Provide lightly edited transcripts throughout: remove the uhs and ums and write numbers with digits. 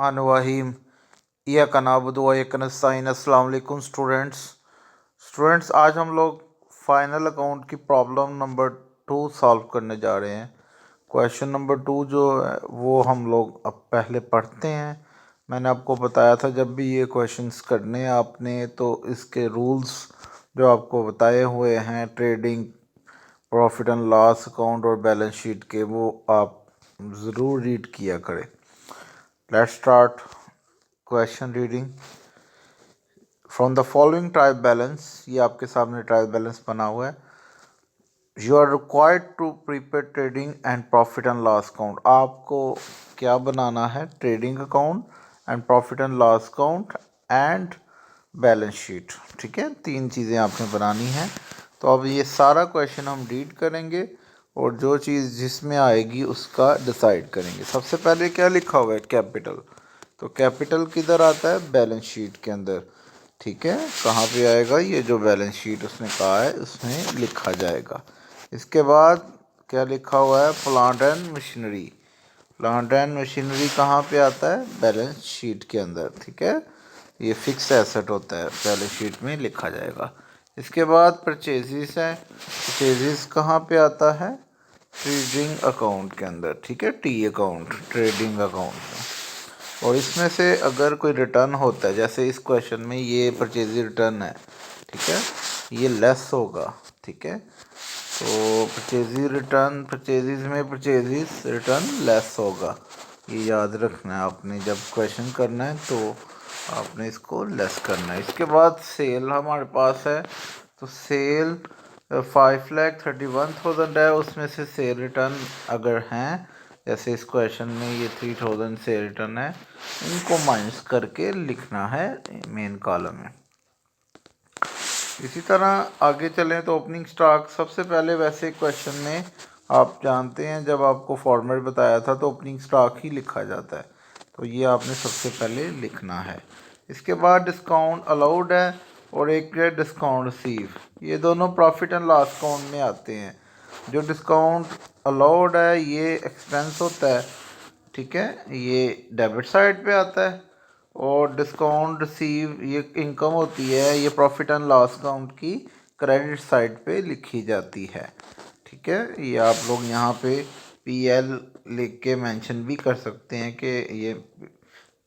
मानवाहिम या कनाबुदु व यक नस्ताईन। अस्सलाम वालेकुम स्टूडेंट्स, आज हम लोग फाइनल अकाउंट की प्रॉब्लम नंबर 2 सॉल्व करने जा रहे हैं। क्वेश्चन नंबर 2 जो है वो हम लोग अब पहले पढ़ते हैं। मैंने आपको बताया था जब भी ये क्वेश्चंस करने हैं आपने तो इसके रूल्स जो आपको बताए हुए हैं trading, profit and loss account और बैलेंस शीट के, वो आप ज़रूर रीड किया करें। Let's start question reading. From the following trial balance, ये आपके सामने ट्रायल बैलेंस बना हुआ है। You are required to prepare trading and profit and loss account. आपको क्या बनाना है? Trading account and profit and loss account and balance sheet. ठीक है, 3 चीज़ें आपने बनानी है। तो अब ये सारा क्वेश्चन हम रीड करेंगे और जो चीज़ जिसमें आएगी उसका डिसाइड करेंगे। सबसे पहले क्या लिखा हुआ है? कैपिटल। तो कैपिटल किधर आता है? बैलेंस शीट के अंदर। ठीक है, कहाँ पे आएगा? ये जो बैलेंस शीट उसने कहा है उसमें लिखा जाएगा। इसके बाद क्या लिखा हुआ है? Plant and machinery. Plant and machinery कहाँ पे आता है? बैलेंस शीट के अंदर। ठीक है, ये फिक्स एसेट होता है, बैलेंस शीट में लिखा जाएगा। इसके बाद परचेजिस है। परचेजिस कहाँ पे आता है? ट्रेडिंग अकाउंट के अंदर। ठीक है, टी अकाउंट, ट्रेडिंग अकाउंट में। और इसमें से अगर कोई रिटर्न होता है, जैसे इस क्वेश्चन में ये परचेज रिटर्न है, ठीक है, ये लेस होगा। ठीक है, तो परचेज रिटर्न, परचेजिज में परचेजिज रिटर्न लेस होगा। ये याद रखना है आपने, जब क्वेश्चन करना है तो आपने इसको लेस करना है। इसके बाद सेल हमारे पास है, तो सेल 5,31,000 है, उसमें से सेल रिटर्न अगर हैं, जैसे इस क्वेश्चन में ये 3,000 से रिटर्न है, इनको माइनस करके लिखना है मेन कॉलम में। इसी तरह आगे चलें तो ओपनिंग स्टॉक सबसे पहले, वैसे क्वेश्चन में आप जानते हैं जब आपको फॉर्मेट बताया था तो ओपनिंग स्टॉक ही लिखा जाता है, तो ये आपने सबसे पहले लिखना है। इसके बाद डिस्काउंट अलाउड है और एक है डिस्काउंट रिसीव। ये दोनों प्रॉफिट एंड लॉस अकाउंट में आते हैं। जो डिस्काउंट अलाउड है ये एक्सपेंस होता है, ठीक है, ये डेबिट साइड पे आता है। और डिस्काउंट रिसीव ये इनकम होती है, ये प्रॉफिट एंड लॉस अकाउंट की क्रेडिट साइड पे लिखी जाती है। ठीक है, ये आप लोग यहाँ पे पीएल लिख के मेंशन भी कर सकते हैं कि ये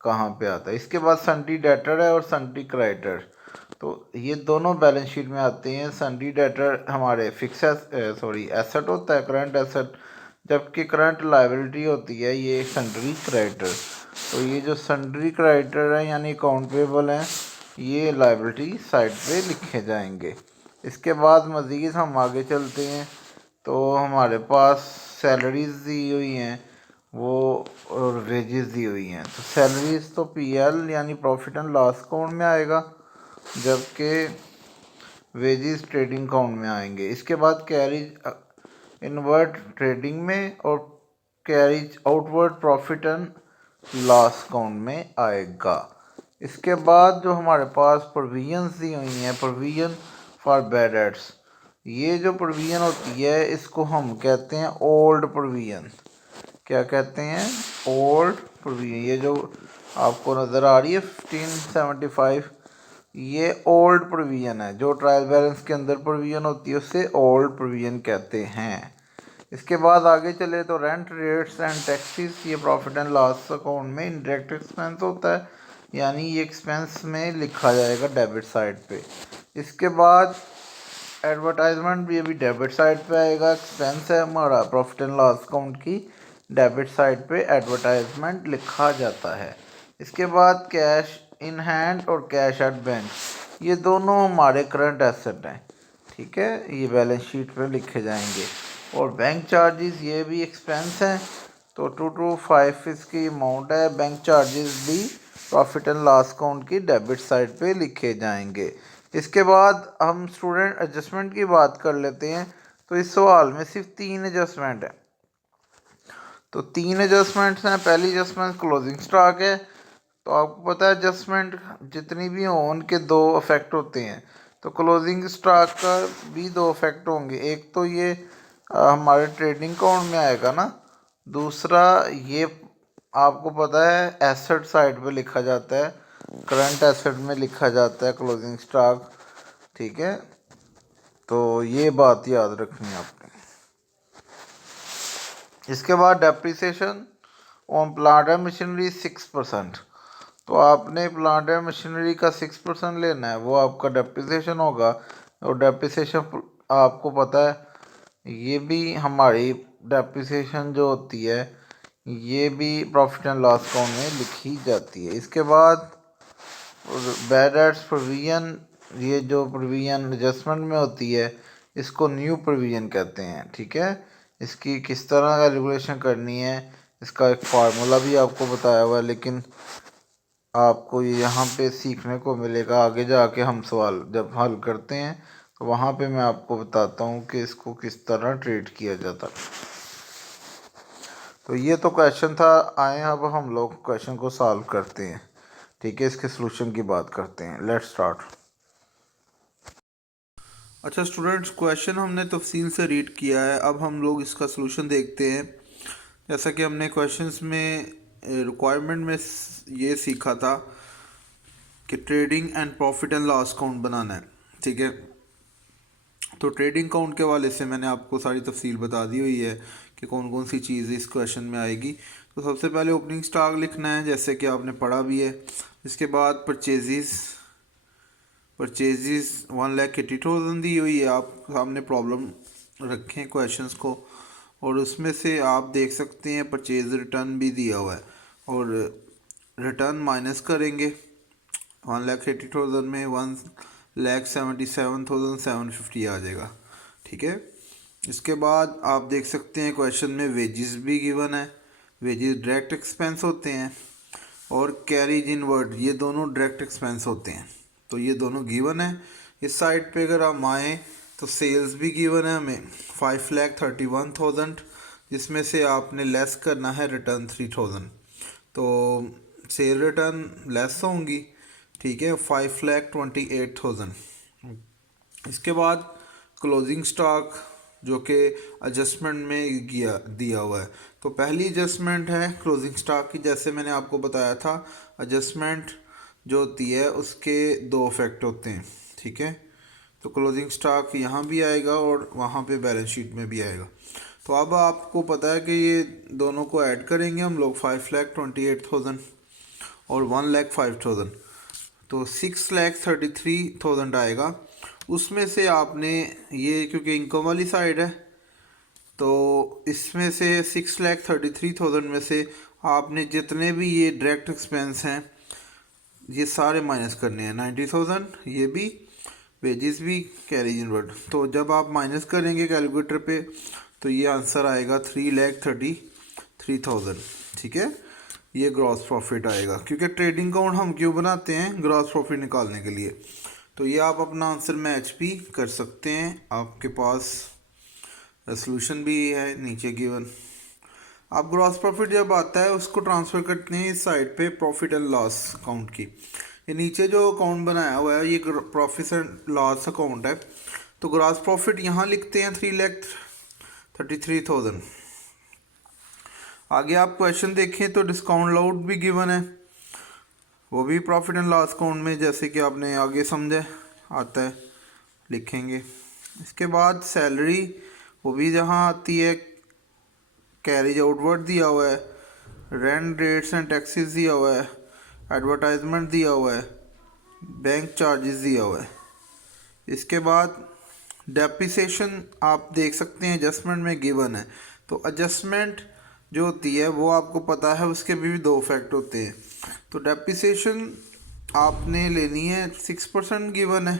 कहाँ पे आता है। इसके बाद सन्डी डेटर है और सन्डी क्रेडिटर, तो ये दोनों बैलेंस शीट में आते हैं। सन्डी डेटर हमारे फिक्स एसेट होता है, करंट एसेट, जबकि करंट लायबिलिटी होती है ये सन्ड्री क्रेडिटर। तो ये जो सन्ड्री क्रेडिटर है यानी अकाउंट पेबल हैं, ये लायबिलिटी साइड पे लिखे जाएंगे। इसके बाद मज़ीद हम आगे चलते हैं तो हमारे पास सैलरीज दी हुई हैं वो और वेजेस दी हुई हैं। तो सैलरीज तो पीएल यानी प्रॉफिट एंड लॉस अकाउंट में आएगा, जबकि वेजेस ट्रेडिंग अकाउंट में आएंगे। इसके बाद कैरीज इनवर्ड ट्रेडिंग में और carries outward profit and loss account में आएगा। इसके बाद जो हमारे पास प्रोविजंस दी हुई हैं, प्रोविजन फॉर बैड डेट्स, ये जो प्रोविजन होती है इसको हम कहते हैं ओल्ड प्रोविजन। क्या कहते हैं? Old provision. ये जो आपको नज़र आ रही है 1575, ये ओल्ड प्रोविजन है। जो ट्रायल बैलेंस के अंदर प्रोविजन होती है उससे ओल्ड प्रोविजन कहते हैं। इसके बाद आगे चले तो रेंट, रेट्स एंड टैक्सेस, ये प्रॉफिट एंड लॉस अकाउंट में इनडायरेक्ट एक्सपेंस होता है, यानी ये एक्सपेंस में लिखा जाएगा डेबिट साइड पे। इसके बाद एडवर्टाइजमेंट भी अभी डेबिट साइड पे आएगा, एक्सपेंस है हमारा प्रॉफिट एंड लॉस अकाउंट की, डेबिट साइड पे एडवर्टाइजमेंट लिखा जाता है। इसके बाद कैश इन हैंड और कैश एट बैंक, ये दोनों हमारे करंट एसेट हैं। ठीक है, ये बैलेंस शीट पे लिखे जाएंगे। और बैंक चार्जेस ये भी एक्सपेंस हैं, तो 225 इसकी अमाउंट है। बैंक चार्जेस भी प्रॉफिट एंड लॉस अकाउंट की डेबिट साइड पे लिखे जाएंगे। इसके बाद हम स्टूडेंट एडजस्टमेंट की बात कर लेते हैं। तो इस सवाल में सिर्फ 3 एडजस्टमेंट है, तो 3 एडजस्टमेंट्स हैं। पहली एडजस्टमेंट क्लोजिंग स्टॉक है, तो आपको पता है एडजस्टमेंट जितनी भी हों उनके 2 इफेक्ट होते हैं, तो क्लोजिंग स्टॉक का भी 2 इफेक्ट होंगे। एक तो ये हमारे ट्रेडिंग अकाउंट में आएगा ना, दूसरा ये आपको पता है एसेट साइड पे लिखा जाता है, करंट एसेट में लिखा जाता है क्लोजिंग स्टॉक, ठीक है। तो ये बात याद रखनी है आपने। इसके बाद depreciation on plant and machinery 6%। तो आपने प्लांट एंड मशीनरी का 6% लेना है, वो आपका डेप्रिसिएशन होगा। और डेप्रिसिएशन आपको पता है ये भी हमारी डेप्रिसिएशन जो होती है ये भी प्रॉफिट एंड लॉस अकाउंट में लिखी जाती है। इसके बाद बैड डेट्स प्रोविजन, ये जो प्रोविजन एडजस्टमेंट में होती है इसको न्यू प्रोविजन कहते हैं, ठीक है। इसकी किस तरह का रेगुलेशन करनी है इसका एक फार्मूला भी आपको बताया हुआ है, लेकिन आपको यहाँ पे सीखने को मिलेगा आगे जाके। हम सवाल जब हल करते हैं तो वहाँ पे मैं आपको बताता हूँ कि इसको किस तरह ट्रीट किया जाता है। तो ये तो क्वेश्चन था, आए अब हम लोग क्वेश्चन को सॉल्व करते हैं, ठीक है। इसके सलूशन की बात करते हैं। Let's start. अच्छा स्टूडेंट्स, क्वेश्चन हमने तफसील से रीड किया है, अब हम लोग इसका सलूशन देखते हैं। जैसा कि हमने क्वेश्चंस में रिक्वायरमेंट में ये सीखा था कि trading and profit and loss account बनाना है, ठीक है। तो ट्रेडिंग अकाउंट के वाले से मैंने आपको सारी तफसील बता दी हुई है कि कौन कौन सी चीज़ इस क्वेश्चन में आएगी। तो सबसे पहले ओपनिंग स्टॉक लिखना है, जैसे कि आपने पढ़ा भी है। इसके बाद परचेज़ 1,80,000 दी हुई है, आप सामने प्रॉब्लम रखें क्वेश्चंस को, और उसमें से आप देख सकते हैं परचेज रिटर्न भी दिया हुआ है, और रिटर्न माइनस करेंगे 1,80,000 में 1,77,750 आ जाएगा, ठीक है। इसके बाद आप देख सकते हैं क्वेश्चन में वेजेस भी गिवन है। वेजेस डायरेक्ट एक्सपेंस होते हैं, और कैरीज इनवर्ड ये दोनों डायरेक्ट एक्सपेंस होते हैं। तो ये दोनों गिवन है। इस साइड पे अगर हम आएँ तो सेल्स भी गिवन है हमें 5,31,000, जिसमें से आपने लेस करना है रिटर्न 3,000। तो सेल रिटर्न लेस होंगी, ठीक है, 5,28,000। इसके बाद क्लोजिंग स्टॉक जो कि एडजस्टमेंट में दिया हुआ है। तो पहली एडजस्टमेंट है क्लोजिंग स्टॉक की, जैसे मैंने आपको बताया था एडजस्टमेंट जो होती है उसके दो इफेक्ट होते हैं, ठीक है। तो क्लोजिंग स्टॉक यहाँ भी आएगा और वहाँ पे बैलेंस शीट में भी आएगा। तो अब आपको पता है कि ये दोनों को ऐड करेंगे हम लोग 5,28,000 और 1,05,000, तो 6,33,000 आएगा। उसमें से आपने ये, क्योंकि इनकम वाली साइड है, तो इसमें से 6,33,000 में से आपने जितने भी ये डायरेक्ट एक्सपेंस हैं ये सारे माइनस करने हैं। 90,000 ये भी, वेजेस भी, कैरेज इनवर्ड। तो जब आप माइनस करेंगे कैलकुलेटर पे तो ये आंसर आएगा 3,33,000, ठीक है। ये ग्रॉस प्रॉफिट आएगा, क्योंकि ट्रेडिंग अकाउंट हम क्यों बनाते हैं, ग्रॉस प्रॉफिट निकालने के लिए। तो ये आप अपना आंसर मैच भी कर सकते हैं, आपके पास सॉल्यूशन भी है नीचे गिवन। आप ग्रॉस प्रॉफिट जब आता है उसको ट्रांसफ़र करते हैं इस साइड पे प्रॉफिट एंड लॉस अकाउंट की। ये नीचे जो अकाउंट बनाया हुआ है ये प्रॉफिट एंड लॉस अकाउंट है। तो ग्रॉस प्रॉफिट यहाँ लिखते हैं 3,33,000। आगे आप क्वेश्चन देखें तो डिस्काउंट अलाउड भी गिवन है, वो भी प्रॉफिट एंड लॉस अकाउंट में, जैसे कि आपने आगे समझे आता है, लिखेंगे। इसके बाद सैलरी, वो भी जहाँ आती है, कैरेज आउटवर्ड दिया हुआ है, रेंट रेट्स एंड टैक्सेस दिया हुआ है, एडवर्टाइजमेंट दिया हुआ है, बैंक चार्जेस दिया हुआ है। इसके बाद डेप्रिसिएशन आप देख सकते हैं एडजस्टमेंट में गिवन है। तो एडजस्टमेंट जो होती है वो आपको पता है उसके भी दो फैक्ट होते हैं। तो डेप्रिसिएशन आपने लेनी है 6% गिवन है,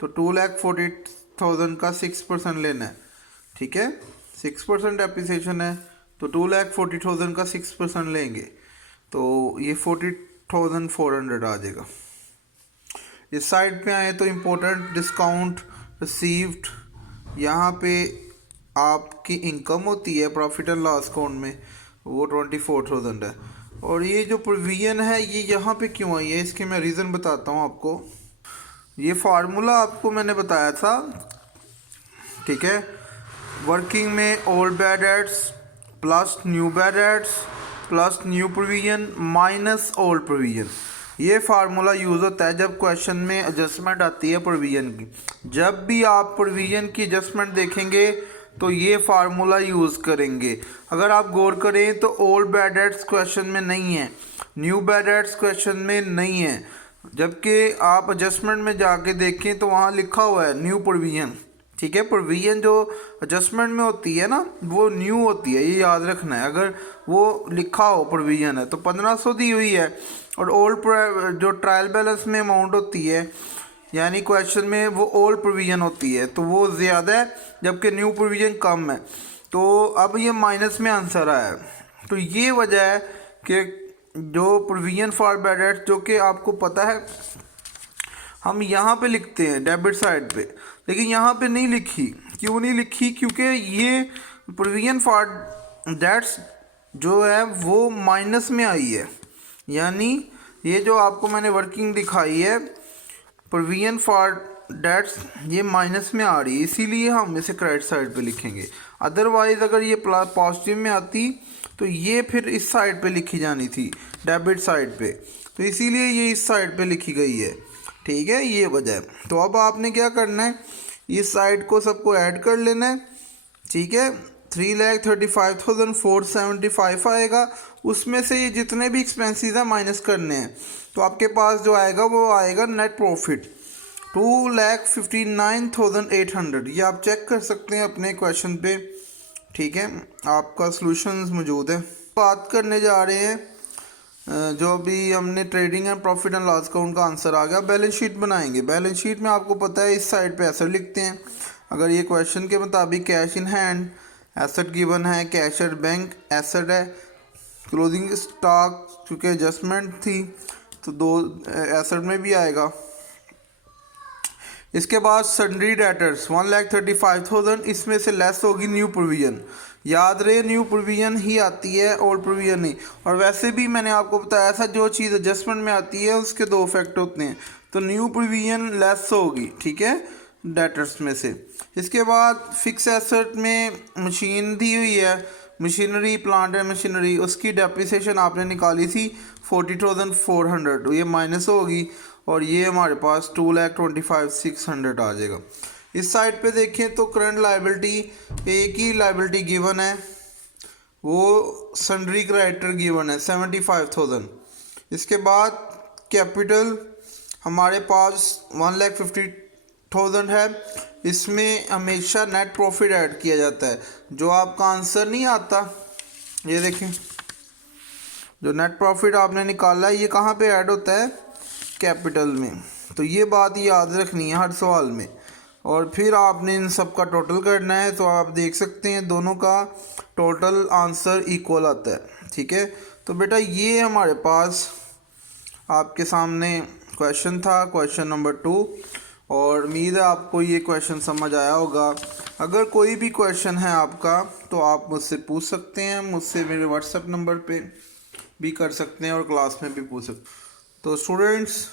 तो 2,40,000 का 6% लेना है, ठीक है। 6% डेप्रिसिएशन है तो 2,40,000 का 6% लेंगे तो ये 40,400 आ जाएगा। इस साइड पे आए तो इम्पोर्टेंट डिस्काउंट रिसीव्ड, यहाँ पे आपकी इनकम होती है प्रॉफिट एंड लॉस अकाउंट में, वो 24,000 है। और ये जो प्रोविजन है ये यहाँ पे क्यों आई है, इसके मैं रीज़न बताता हूँ आपको। ये फार्मूला आपको मैंने बताया था, ठीक है। वर्किंग में old bad debts plus new bad debts plus new provision minus old provision. ये फार्मूला यूज़ होता है जब क्वेश्चन में एडजस्टमेंट आती है प्रोविजन की। जब भी आप प्रोविजन की एडजस्टमेंट देखेंगे तो ये फार्मूला यूज़ करेंगे। अगर आप गौर करें तो ओल्ड बैड डेट्स क्वेश्चन में नहीं है, न्यू बैड डेट्स क्वेश्चन में नहीं है, जबकि आप एडजस्टमेंट में जाके देखें तो वहाँ लिखा हुआ है न्यू प्रोविजन। ठीक है, प्रोविजन जो एडजस्टमेंट में होती है ना वो न्यू होती है, ये याद रखना है। अगर वो लिखा हो प्रोविजन है तो 1500 दी हुई है, और ओल्ड जो ट्रायल बैलेंस में अमाउंट होती है यानी क्वेश्चन में वो ओल्ड प्रोविजन होती है तो वो ज़्यादा है, जबकि न्यू प्रोविजन कम है। तो अब ये माइनस में आंसर आया है। तो ये वजह है कि जो प्रोविजन फॉर बैड डेट्स जो कि आपको पता है हम यहाँ पे लिखते हैं डेबिट साइड पे, लेकिन यहाँ पे नहीं लिखी। क्यों नहीं लिखी? क्योंकि ये प्रोविजन फॉर डेट्स जो है वो माइनस में आई है, यानी ये जो आपको मैंने वर्किंग दिखाई है प्रोविजन फॉर डेट्स ये माइनस में आ रही है, इसीलिए हम इसे क्रेडिट साइड पे लिखेंगे। अदरवाइज़ अगर ये पॉजिटिव में आती तो ये फिर इस साइड पे लिखी जानी थी, डेबिट साइड पे, तो इसीलिए ये इस साइड पे लिखी गई है। ठीक है, ये वजह है। तो अब आपने क्या करना है, इस साइड को सबको ऐड कर लेना है। ठीक है, 3,35,475 आएगा, उसमें से ये जितने भी एक्सपेंसेस हैं माइनस करने हैं, तो आपके पास जो आएगा वो आएगा नेट प्रॉफिट 2,59,800। ये आप चेक कर सकते हैं अपने क्वेश्चन पे। ठीक है, आपका सॉल्यूशंस मौजूद है। बात करने जा रहे हैं जो अभी हमने trading and profit and loss account का आंसर आ गया। बैलेंस शीट बनाएंगे। बैलेंस शीट में आपको पता है इस साइड पे एसेट लिखते हैं। अगर ये क्वेश्चन के मुताबिक cash in hand asset given है, कैश एट बैंक एसेट है, क्लोजिंग स्टॉक क्योंकि एडजस्टमेंट थी तो दो एसेट में भी आएगा। इसके बाद सन्ड्री डेटर्स 1,35,000, इसमें से लेस होगी न्यू प्रोविजन। याद रहे न्यू प्रोविजन ही आती है, ओल्ड प्रोविजन नहीं। और वैसे भी मैंने आपको बताया था जो चीज़ एडजस्टमेंट में आती है उसके दो इफेक्ट होते हैं, तो न्यू प्रोविजन लेस होगी। ठीक है, डेटर्स में से। इसके बाद फिक्स एसेट में मशीन दी हुई है, मशीनरी प्लांट एंड मशीनरी, उसकी डेप्रिसिएशन आपने निकाली थी 40,400, ये माइनस होगी और ये हमारे पास 2,25,600 आ जाएगा। इस साइड पे देखें तो करंट लायबिलिटी एक ही लायबिलिटी गिवन है, वो सन्ड्री क्रेडिटर गिवन है 75,000। इसके बाद कैपिटल हमारे पास 1,50,000 है, इसमें हमेशा नेट प्रॉफिट ऐड किया जाता है। जो आपका आंसर नहीं आता, ये देखें जो नेट प्रॉफिट आपने निकाला है ये कहाँ पे ऐड होता है, कैपिटल में। तो ये बात याद रखनी है हर सवाल में। और फिर आपने इन सब का टोटल करना है, तो आप देख सकते हैं दोनों का टोटल आंसर इक्वल आता है। ठीक है, तो बेटा ये हमारे पास आपके सामने क्वेश्चन था, क्वेश्चन नंबर 2, और उम्मीद है आपको ये क्वेश्चन समझ आया होगा। अगर कोई भी क्वेश्चन है आपका तो आप मुझसे पूछ सकते हैं, मुझसे मेरे व्हाट्सएप नंबर पे भी कर सकते हैं और क्लास में भी पूछ सकते हैं। तो स्टूडेंट्स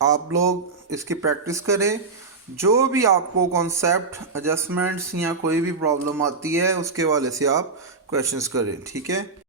आप लोग इसकी प्रैक्टिस करें। जो भी आपको कॉन्सेप्ट एडजस्टमेंट्स या कोई भी प्रॉब्लम आती है उसके वाले से आप क्वेश्चंस करें। ठीक है।